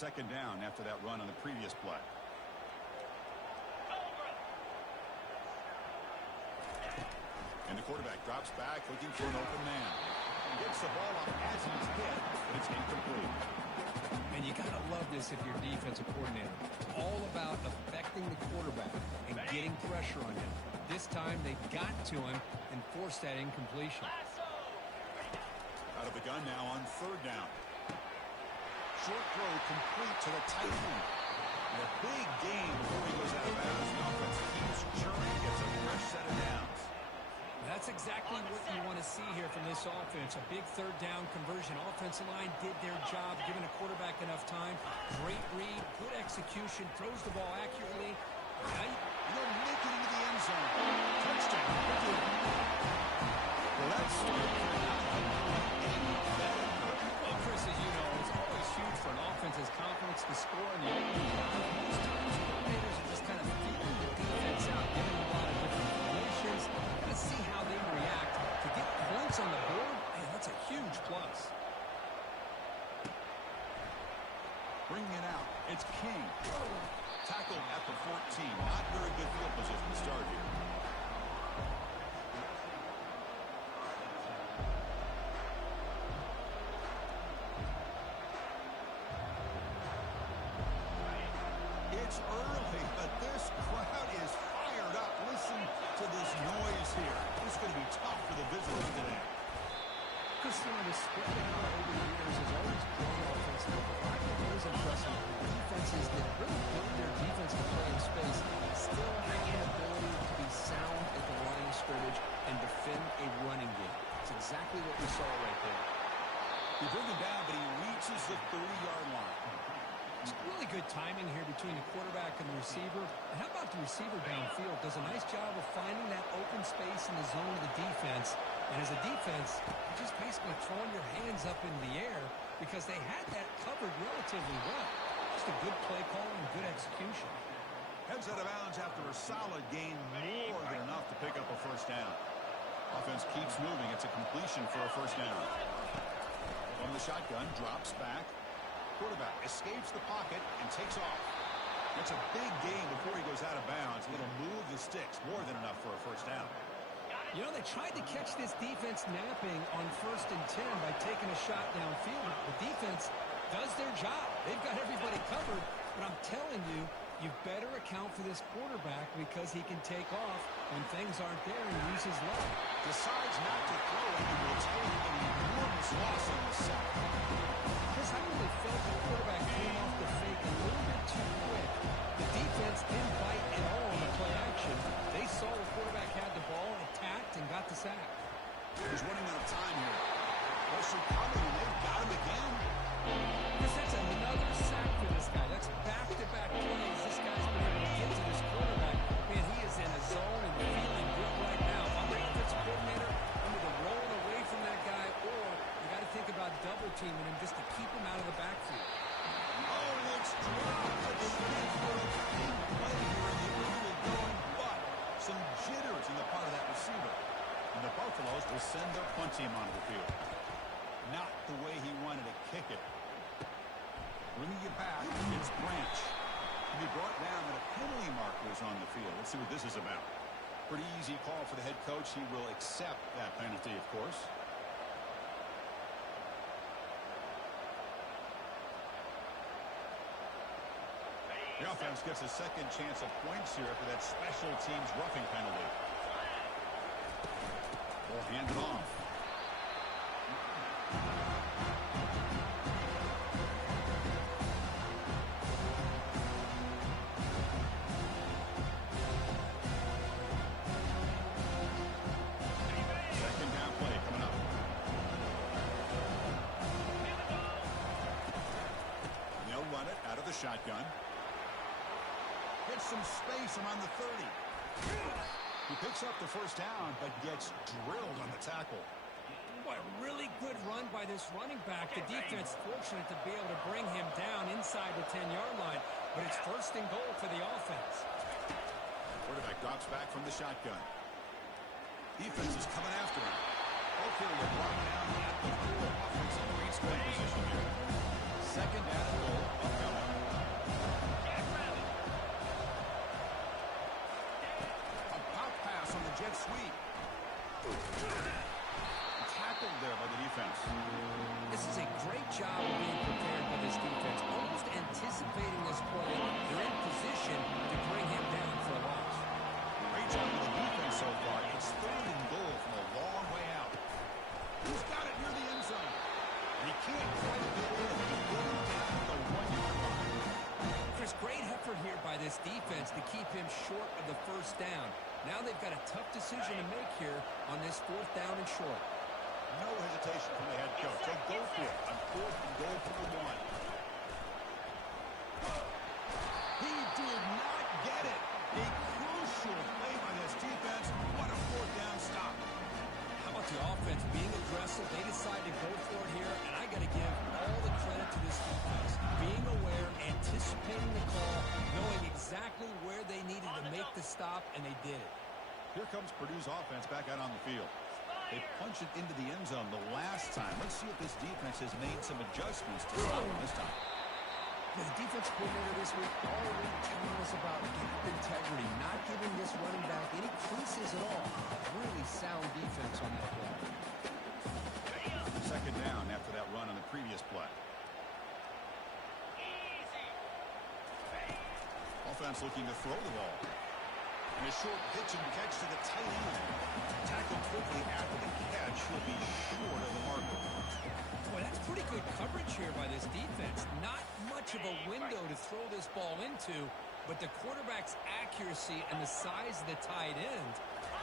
second down after that run on the previous play. And the quarterback drops back looking for an open man. Gets the ball up as he's hit, but it's incomplete. And you got to love this if you're a defensive coordinator. It's all about affecting the quarterback and getting pressure on him. This time they got to him and forced that incompletion. Out of the gun now on third down. Short throw complete to the tight end. And a big gain before he goes out of bounds. The offense keeps churning, gets a fresh set of downs. That's exactly what you want to see here from this offense. A big third down conversion. Offensive line did their job, giving the quarterback enough time. Great read, good execution, throws the ball accurately. Right? They'll make it into the end zone. Touchdown. Well, that's well, Chris, as you know, it's always huge for an offense's confidence to score in the opening drive. Most times, coordinators are just kind of feeling the defense out, giving them a lot of different formations. Let's see how they react. To get points on the board, man, that's a huge plus. Bringing it out, it's King. Tackled at the 14. Not very good field position to start here. It's early, but this crowd is fired up. Listen to this noise here. This is going to be tough for the visitors today. Chris, the spread out over the years has always grown offensive. I think it was impressive. Defenses that really build their defensive play in space still have the ability to be sound at the line of scrimmage and defend a running game. It's exactly what we saw right there. He bring him down, but he reaches the 30-yard line. It's really good timing here between the quarterback and the receiver. And how about the receiver downfield? Does a nice job of finding that open space in the zone of the defense. And as a defense, you're just basically throwing your hands up in the air because they had that covered relatively well. Just a good play call and good execution. Heads out of bounds after a solid gain, more than enough to pick up a first down. Offense keeps moving. It's a completion for a first down. From the shotgun, drops back. Quarterback escapes the pocket and takes off. That's a big gain before he goes out of bounds. It'll move the sticks, more than enough for a first down. You know, they tried to catch this defense napping on 1st and 10 by taking a shot downfield. The defense does their job. They've got everybody covered, but I'm telling you, you better account for this quarterback because he can take off when things aren't there and use his luck. Decides not to throw it and will take an enormous loss on the sack. Chris, I really felt the quarterback came off the fake a little bit too quick. The defense didn't bite at all on the play action. They saw the quarterback had the ball, attacked, and got the sack. He's running out of time here. Pressure coming, and they've got him again. Chris, that's another sack for this guy. That's back-to-back plays. This guy's been able to get to this quarterback. Man, he is in a zone and feeling good right now. If I'm the defensive coordinator, I'm either rolling away from that guy, or you got to think about double-teaming him just to keep him out of the backfield. Oh, it's dropped. A chance for a big play here in the early going, but some jitters in the part of that receiver. And the Buffaloes will send their punt team onto the field. Not the way he wanted to kick it. Bringing it back, it's Branch. And he brought down that a penalty marker is on the field. Let's see what this is about. Pretty easy call for the head coach. He will accept that penalty, of course. The offense gets a second chance at points here for that special teams roughing penalty. We'll hand it off. Second down play coming up. They'll run it out of the shotgun. Gets some space around the 30. He picks up the first down, but gets drilled on the tackle. Boy, a really good run by this running back. The defense fortunate to be able to bring him down inside the 10-yard line, but it's 1st and goal for the offense. Quarterback drops back from the shotgun. Defense is coming after him. Okay, they're brought down at the 4. Offense in great scoring position here. Second down and goal. Upcoming. A pop pass on the jet sweep. Tackled there by the defense. This is a great job of being prepared by this defense, almost anticipating this play. They're in position to bring him down for a loss. Great job of the defense so far. It's third and goal from a long way out. He's got it near the end zone. And he can't quite get in. He's going down to the 1-yard line. Chris, great effort here by this defense to keep him short of the first down. Now they've got a tough decision to make here on this 4th down and short. No hesitation from the head coach. They go for it on 4th and goal from the 1. He did not get it. A crucial play by this defense. What a 4th down stop. How about the offense being aggressive? They decide to go for it here, and I got to give all the credit to this defense. Being aware, anticipating the call, knowing exactly where they needed to make the stop, and they did it. Here comes Purdue's offense back out on the field. They punched it into the end zone the last time. Let's see if this defense has made some adjustments to stop them this time. The defense coordinator this week already telling us about gap integrity, not giving this running back any creases at all. Really sound defense on that play. Second down after that run on the previous play. Offense looking to throw the ball. And a short pitch and catch to the tight end. Tackled quickly after the catch. He'll be short of the marker. Boy, that's pretty good coverage here by this defense. Not much of a window to throw this ball into, but the quarterback's accuracy and the size of the tight end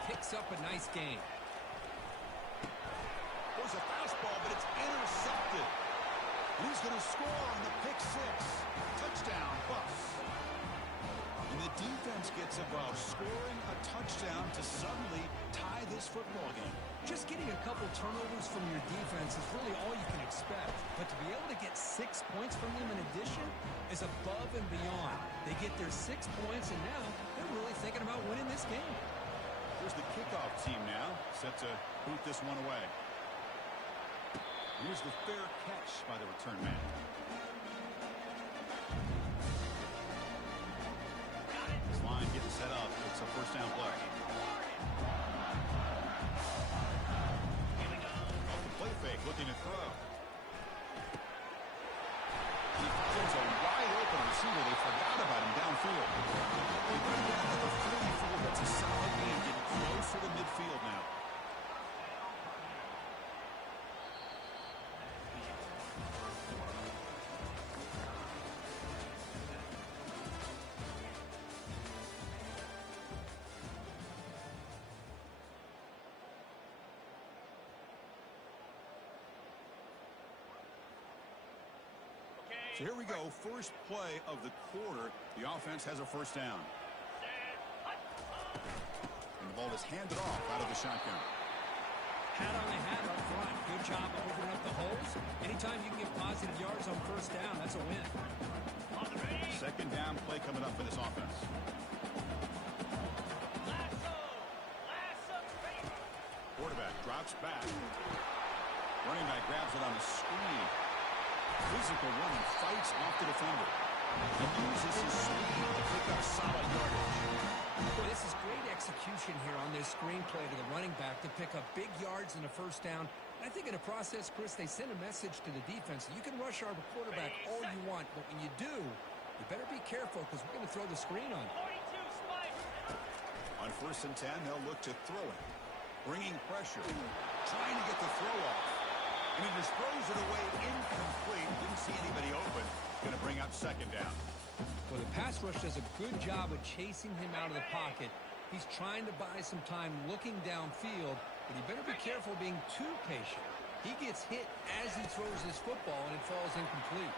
picks up a nice gain. There's a fastball, but it's intercepted. Who's going to score on the pick 6? Touchdown, Bucks. And the defense gets above, scoring a touchdown to suddenly tie this football game. Just getting a couple turnovers from your defense is really all you can expect. But to be able to get 6 points from them in addition is above and beyond. They get their 6 points, and now they're really thinking about winning this game. Here's the kickoff team now, set to boot this one away. Here's the fair catch by the return man. This line getting set up. It's a first down play. Off the play fake, looking to throw. He finds a wide open receiver. They forgot about him downfield. They bring him down to the 44. That's a solid gain. Getting close to the midfield now. So here we go, first play of the quarter. The offense has a first down. And the ball is handed off out of the shotgun. Hat on the hat up front. Good job of opening up the holes. Anytime you can get positive yards on first down, that's a win. Second down play coming up for this offense. Quarterback drops back. Running back grabs it on the screen. Physical running, fights off the defender. He uses his speed to pick up solid yardage. Well, this is great execution here on this screen play to the running back to pick up big yards in the first down. And I think in the process, Chris, they send a message to the defense. You can rush our quarterback all you want, but when you do, you better be careful because we're going to throw the screen on you. On first and 10, they'll look to throw it. Bringing pressure. Trying to get the throw off. And he just throws it away incomplete. Didn't see anybody open. Going to bring up second down. Well, the pass rush does a good job of chasing him out of the pocket. He's trying to buy some time looking downfield, but he better be careful being too patient. He gets hit as he throws this football, and it falls incomplete.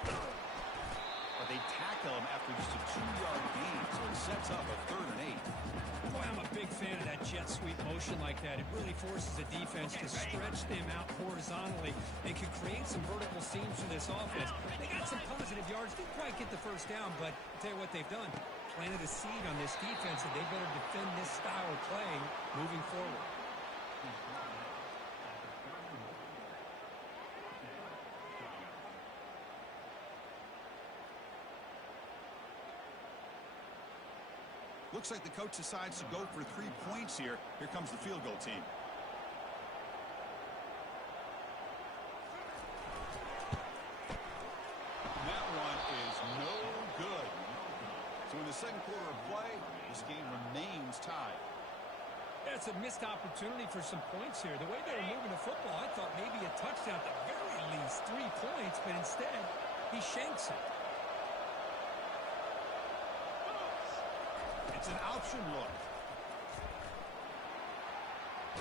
But they tackle him after just a 2-yard gain, so it sets up a 3rd and 8. Boy, I'm a big fan of that jet sweep motion like that. It really forces the defense to stretch them out horizontally. They could create some vertical seams for this offense. They got some positive yards. Didn't quite get the first down, but I'll tell you what they've done. Planted a seed on this defense, and they better defend this style of playing moving forward. Looks like the coach decides to go for 3 points here. Here comes the field goal team. That one is no good. So in the second quarter of play, this game remains tied. That's a missed opportunity for some points here. The way they were moving the football, I thought maybe a touchdown at the very least, 3 points, but instead he shanks it. It's an option look.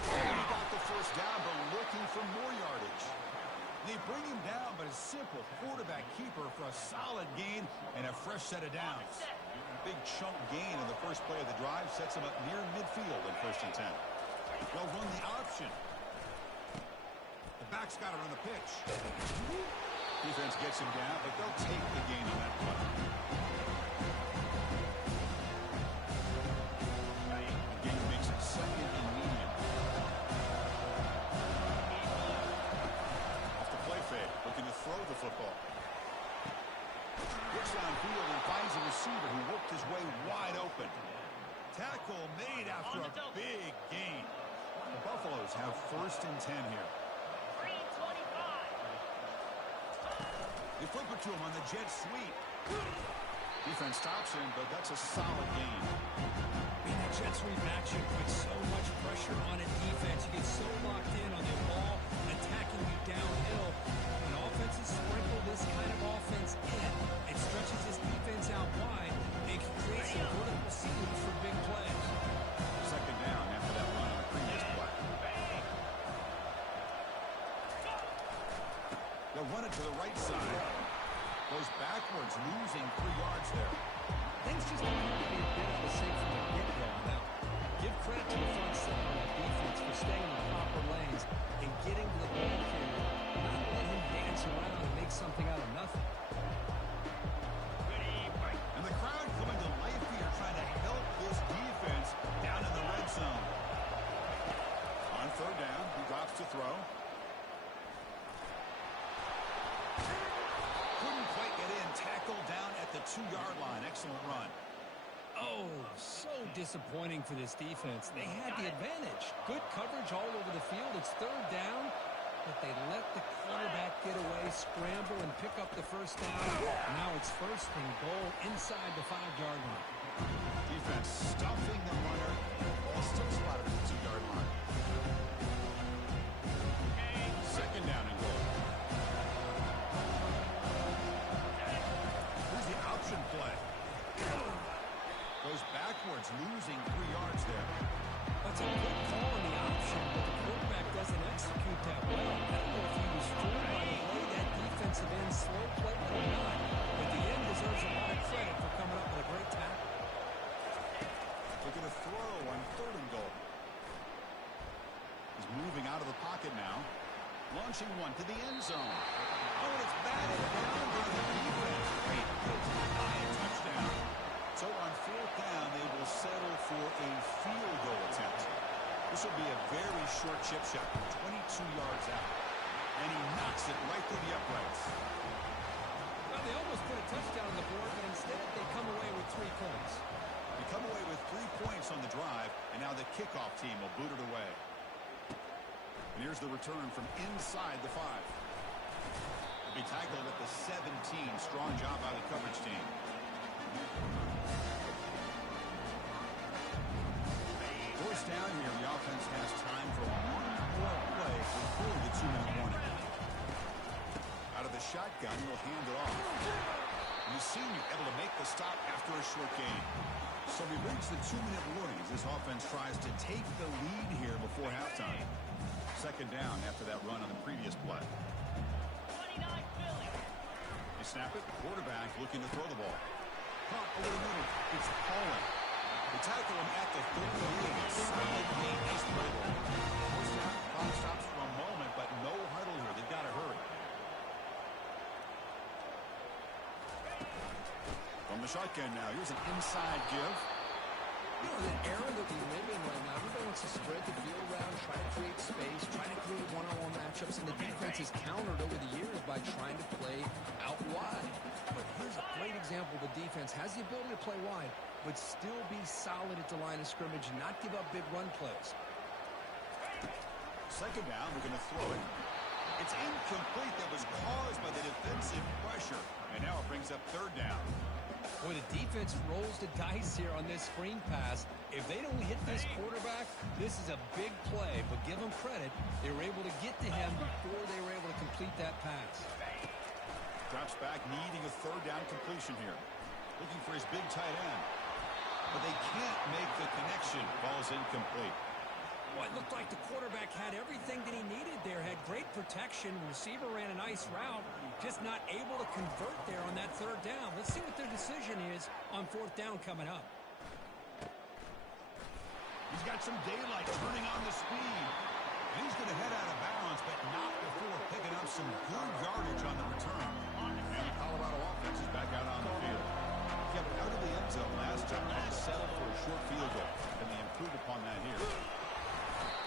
He got the first down, but looking for more yardage. They bring him down, but a simple quarterback keeper for a solid gain and a fresh set of downs. Big chunk gain in the first play of the drive sets him up near midfield in 1st and 10. They'll run the option. The back's got it on the pitch. Defense gets him down, but they'll take the gain on that play. Again, makes it 2nd and medium. Off the play fake, looking to throw the football. Looks downfield and finds a receiver who worked his way wide open. Tackle made after a big gain. The Buffaloes have 1st and 10 here. They flip it to him on the jet sweep. Defense stops him, but that's a solid gain. That jet sweep action puts so much pressure on a defense. You get so locked in on the ball attacking you downhill. When offenses sprinkle this kind of offense in, it stretches this defense out wide and can create some vertical ceilings for big plays. 2nd down after that run on the previous play. They'll run it to the right side. Goes backwards, losing 3 yards there. Things just appear to be a bit of a sink from the get-go on that. Give credit to the front seven of the defense for staying in the proper lanes and getting to the ball carrier, not letting him dance around and make something out of nothing. And the crowd coming to life here, trying to help this defense down in the red zone. On 3rd down, he drops to throw. Couldn't quite get in. Tackled down at the 2-yard line. Excellent run. Oh, so disappointing for this defense. They had the advantage. Good coverage all over the field. It's 3rd down, but they let the quarterback get away, scramble, and pick up the first down. Now it's 1st and goal inside the 5-yard line. Defense stuffing the runner. Ball still spotted at the 2-yard line. 2nd down and goal. Here's the option play. Goes backwards, losing 3 yards there. That's a good call on the option, but the quarterback doesn't execute that well. I don't know if he was fooled by the way that defensive end slow played or not, but the end deserves a lot of credit for coming up with a great tackle. Looking to throw on 3rd and goal. He's moving out of the pocket now. Launching one to the end zone. Oh, and it's batted down by the defense. Great touchdown. So on 4th down, they will settle for a field goal attempt. This will be a very short chip shot from 22 yards out. And he knocks it right through the uprights. Well, they almost put a touchdown on the board, but instead they come away with 3 points. They come away with 3 points on the drive, and now the kickoff team will boot it away. And here's the return from inside the 5. He'll be tackled at the 17. Strong job by the coverage team. Forced down here, the offense has time for one more play before the 2-minute warning. Out of the shotgun, he'll hand it off. And the senior able to make the stop after a short gain. So we reach the 2-minute warning as this offense tries to take the lead here before halftime. 2nd down after that run on the previous play. They snap it. Quarterback looking to throw the ball. Caught over the middle. It's Holland. They tackle him at the 38. Solid gain. Nice play there. Forced down. Clock stops for a moment, but no huddle here. They've got to hurry. From the shotgun now. Here's an inside give. You know, the era that we live in right now, everybody wants to spread the field around, try to create space, try to create one-on-one matchups, and the defense has countered over the years by trying to play out wide. But here's a great example of the defense has the ability to play wide, but still be solid at the line of scrimmage and not give up big run plays. Second down, we're going to throw it. It's incomplete. That was caused by the defensive pressure. And now it brings up third down. Boy, the defense rolls the dice here on this screen pass. If they don't hit this quarterback, this is a big play. But give them credit, they were able to get to him before they were able to complete that pass. Drops back, needing a third down completion here. Looking for his big tight end. But they can't make the connection. Ball's incomplete. Well, it looked like the quarterback had everything that he needed there. Had great protection. Receiver ran a nice route. Just not able to convert there on that third down. Let's see what their decision is on fourth down coming up. He's got some daylight turning on the speed. And he's going to head out of bounds, but not before picking up some good yardage on the return. And the Colorado offense is back out on the field. Kept out of the end zone last time. Had to settle for a short field goal. And they improve upon that here.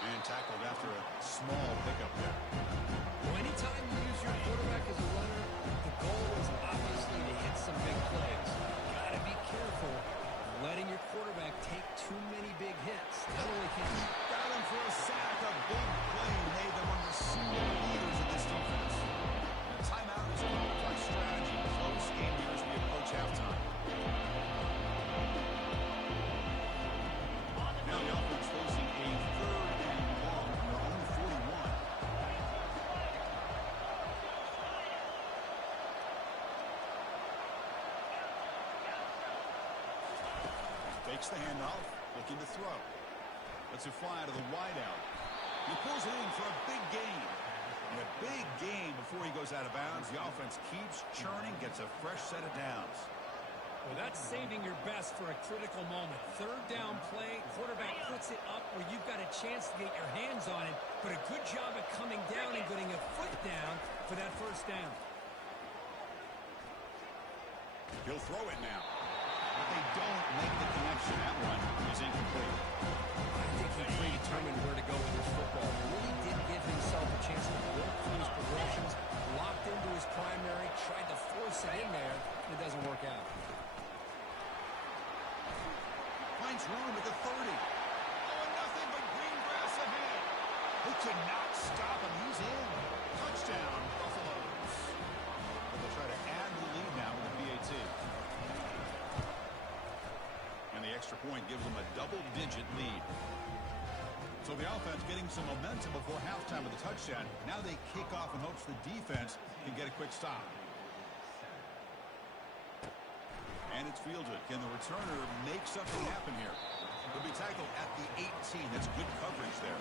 And tackled after a small pickup there. Well, anytime you use your quarterback as a runner, the goal is obviously to hit some big plays. Got to be careful letting your quarterback take too many big hits. Not only can you got him for a sack, a big play made them one of the senior leaders of this defense. And a timeout is called by strategy. Close game here as we approach halftime. Now the offense facing a third and long from their own 41. Fakes the handoff, looking to throw. Lets it fly to the wideout. He pulls it in for a big gain. And a big gain before he goes out of bounds. The offense keeps churning, gets a fresh set of downs. Well, that's saving your best for a critical moment. Third down play, quarterback puts it up where you've got a chance to get your hands on it, but a good job of coming down and getting a foot down for that first down. He'll throw it now. But they don't make the connection. That one is incomplete. I think he predetermined where to go with his football. He really did give himself a chance to work through his progressions, locked into his primary, tried to force it in there, and it doesn't work out. Finds room at the 30. Oh, and nothing but green grass ahead. They cannot stop him. He's in. Touchdown, Buffaloes. They'll try to add the lead now with the PAT. And the extra point gives them a double-digit lead. So the offense getting some momentum before halftime with a touchdown. Now they kick off in hopes the defense can get a quick stop. And it's fielded. Can the returner make something happen here? He'll be tackled at the 18. That's good coverage there.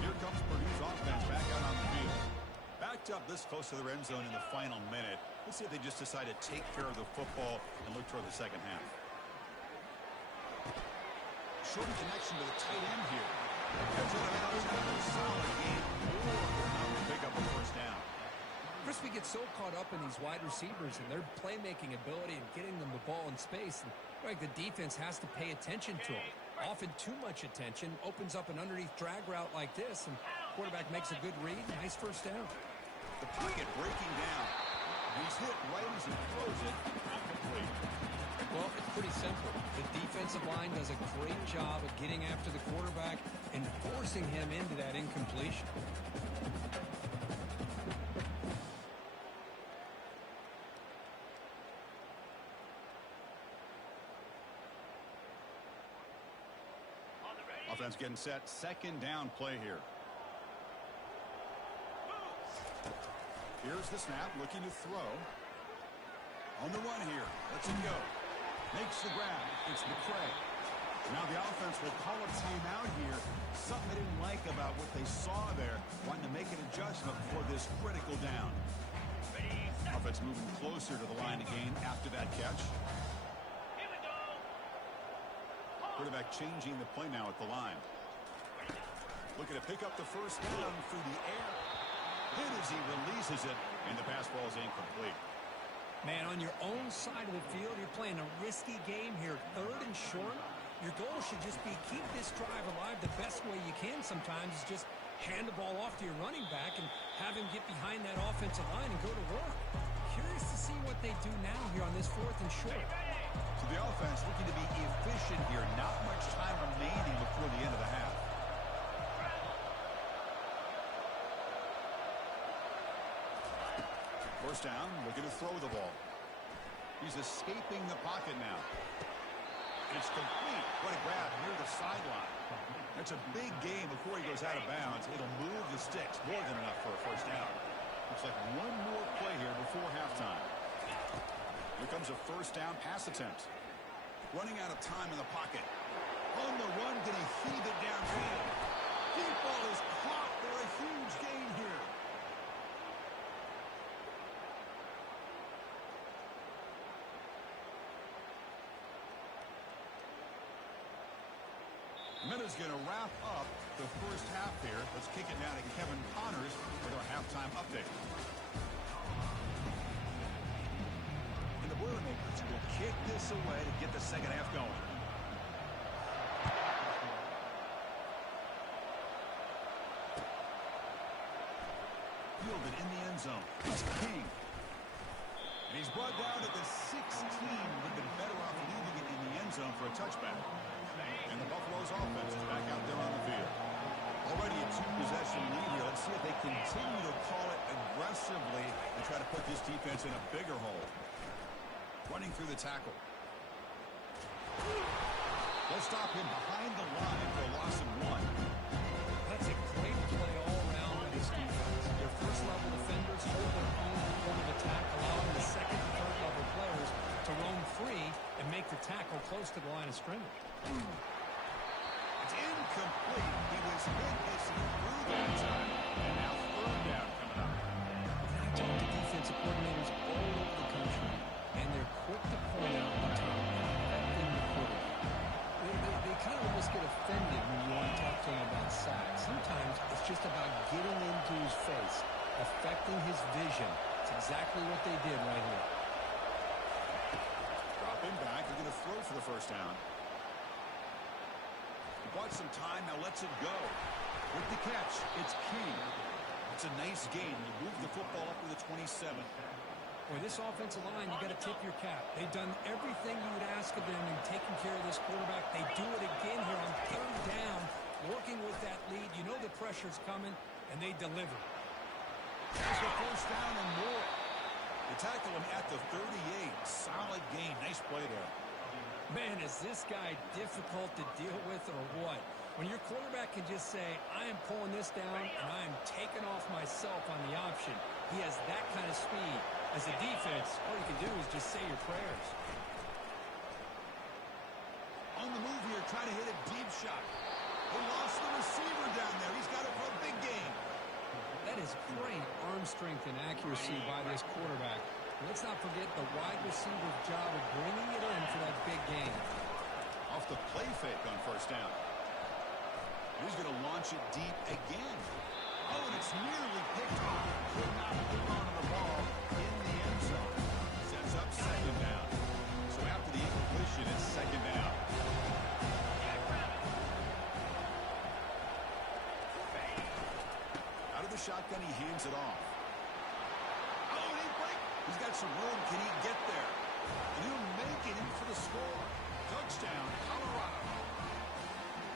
Here comes Purdue's offense back out on the field. Backed up this close to the end zone in the final minute. Let's see if they just decide to take care of the football and look toward the second half. Short connection to the tight end here. Solid game. Pick up a first down. Crispy gets so caught up in these wide receivers and their playmaking ability and getting them the ball in space. And like the defense has to pay attention to them. Often too much attention opens up an underneath drag route like this, and quarterback makes a good read. Nice first down. The pocket breaking down. He's hit right as he throws it. Incomplete. Well, it's pretty simple. The defensive line does a great job of getting after the quarterback and forcing him into that incompletion. Offense getting set. Second down play here. Here's the snap. Looking to throw. On the run here. Lets it go. Makes the grab. It's McCray. Now the offense will call a timeout here. Something they didn't like about what they saw there. Wanting to make an adjustment for this critical down. Offense moving closer to the line again after that catch. Quarterback changing the play now at the line. Looking to pick up the first down through the air. Hit as he releases it, and the pass ball is incomplete. Man, on your own side of the field, you're playing a risky game here. Third and short. Your goal should just be keep this drive alive the best way you can sometimes is just hand the ball off to your running back and have him get behind that offensive line and go to work. Curious to see what they do now here on this 4th and short. So the offense looking to be efficient here. Not much time remaining before the end of the half. First down, looking to throw the ball. He's escaping the pocket now. It's complete. What a grab near the sideline. That's a big gain before he goes out of bounds. It'll move the sticks. More than enough for a first down. Looks like one more play here before halftime. Here comes a first down pass attempt. Running out of time in the pocket. On the run, going to heave it downfield. Deep ball is caught for a huge gain here. Minutes going to wrap up the first half here. Let's kick it now to Kevin Connors with our halftime update. And the Boilermakers will kick this away to get the second half going. Fielded in the end zone. It's King. And he's brought down at the 16. Would have been better off leaving it in the end zone for a touchback. And the Buffalo's offense is back out there on the field. Already a 2-possession lead here. Let's see if they continue to call it aggressively and try to put this defense in a bigger hole. Running through the tackle. They'll stop him behind the line for a loss of 1. That's a great play all around by this defense. Their first-level defenders hold their own point of attack, allowing the second and third-level players to roam free and make the tackle close to the line of scrimmage. It's incomplete. He was hit as he threw that time. And now third down coming up. I talk to defensive coordinators all over the country, and they're quick to point out the time affecting the quarterback. They kind of almost get offended when you want to talk to them about sacks. Sometimes it's just about getting into his face, affecting his vision. It's exactly what they did right here. Drop him back. They're going to throw for the first down. Bought some time, now lets it go. With the catch, it's King. It's a nice gain. You move the football up to the 27. Boy, this offensive line, you got to tip your cap. They've done everything you would ask of them in taking care of this quarterback. They do it again here on third down, working with that lead. You know the pressure's coming, and they deliver. There's the first down and more. They tackle him at the 38. Solid gain. Nice play there. Man, is this guy difficult to deal with or what? When your quarterback can just say, I am pulling this down and I am taking off myself on the option. He has that kind of speed. As a defense, all you can do is just say your prayers. On the move here, trying to hit a deep shot. They lost the receiver down there. He's got it for a big gain. That is great arm strength and accuracy by this quarterback. Let's not forget the wide receiver's job of bringing it in for that big gain. Off the play fake on first down. He's going to launch it deep again. Oh, and it's nearly picked off. Could not hold on to the ball in the end zone. Sets up second down. So after the incompletion, it's second down. Out of the shotgun, he hands it off. Oh, and he breaks. He's got some room. Can he get there? And he'll make it in for the score. Touchdown, Colorado.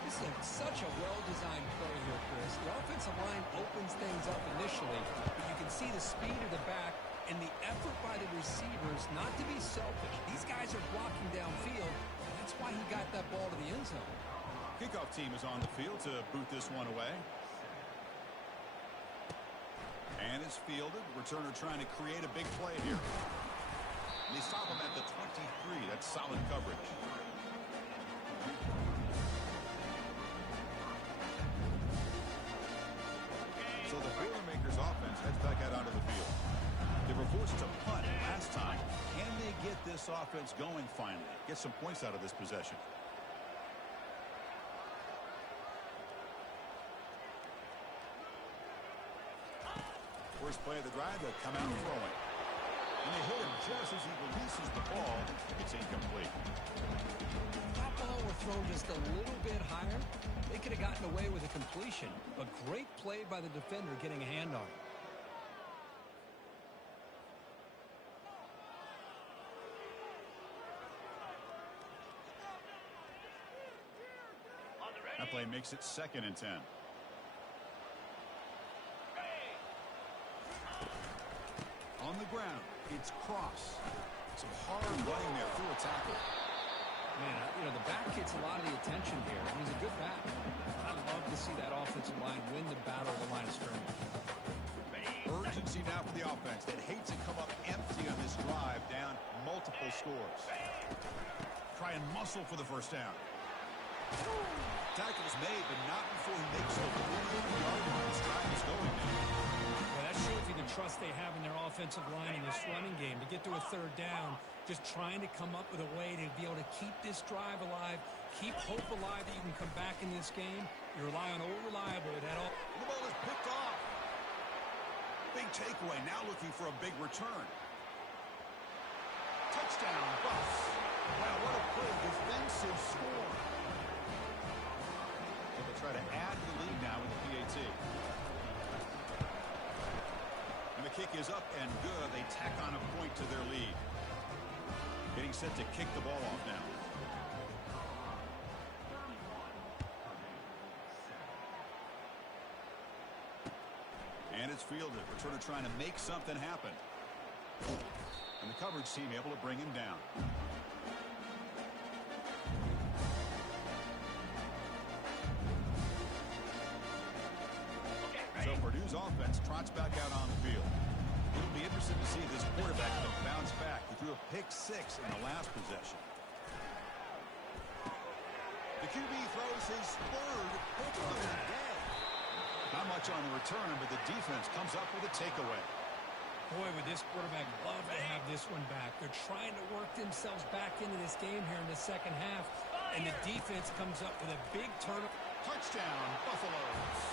This is such a well-designed play here, Chris. The offensive line opens things up initially, but you can see the speed of the back and the effort by the receivers not to be selfish. These guys are blocking downfield, and that's why he got that ball to the end zone. Kickoff team is on the field to boot this one away. And it's fielded. Returner trying to create a big play here. And they stop him at the 23. That's solid coverage. So the Boilermakers offense heads back out onto the field. They were forced to punt last time. Can they get this offense going finally? Get some points out of this possession. First play of the drive, they'll come out throwing. And they hit him success as he releases the ball. It's incomplete. If that ball were thrown just a little bit higher, they could have gotten away with a completion. But great play by the defender getting a hand on it. That play makes it 2nd and 10. On the ground, it's Cross. Some hard running there through a tackle. Man, the back gets a lot of the attention here. He's a good back. I love to see that offensive line win the battle of the line of scrimmage. Urgency now for the offense that hates to come up empty on this drive, down multiple scores. Try and muscle for the first down. Tackle's made, but not before he makes the 40-yard line. This drive is going now. Well, that shows you the trust they have in their offensive line in this running game. To get to a 3rd down, just trying to come up with a way to be able to keep this drive alive, keep hope alive that you can come back in this game. You rely on old reliable. The ball is picked off. Big takeaway, now looking for a big return. Touchdown, Buffs. Wow, what a play, defensive score. They'll try to add to the lead now with the PAT. And the kick is up and good. They tack on a point to their lead. Getting set to kick the ball off now. And it's fielded. Returner trying to make something happen. And the coverage team able to bring him down. So Purdue's offense trots back out on the field. It'll be interesting to see this quarterback bounce back. He threw a pick-6 in the last possession. The QB throws his 3rd pick of the day. Not much on the return, but the defense comes up with a takeaway. Boy, would this quarterback love to have this one back. They're trying to work themselves back into this game here in the 2nd half, and the defense comes up with a big turnover. Touchdown, Buffaloes.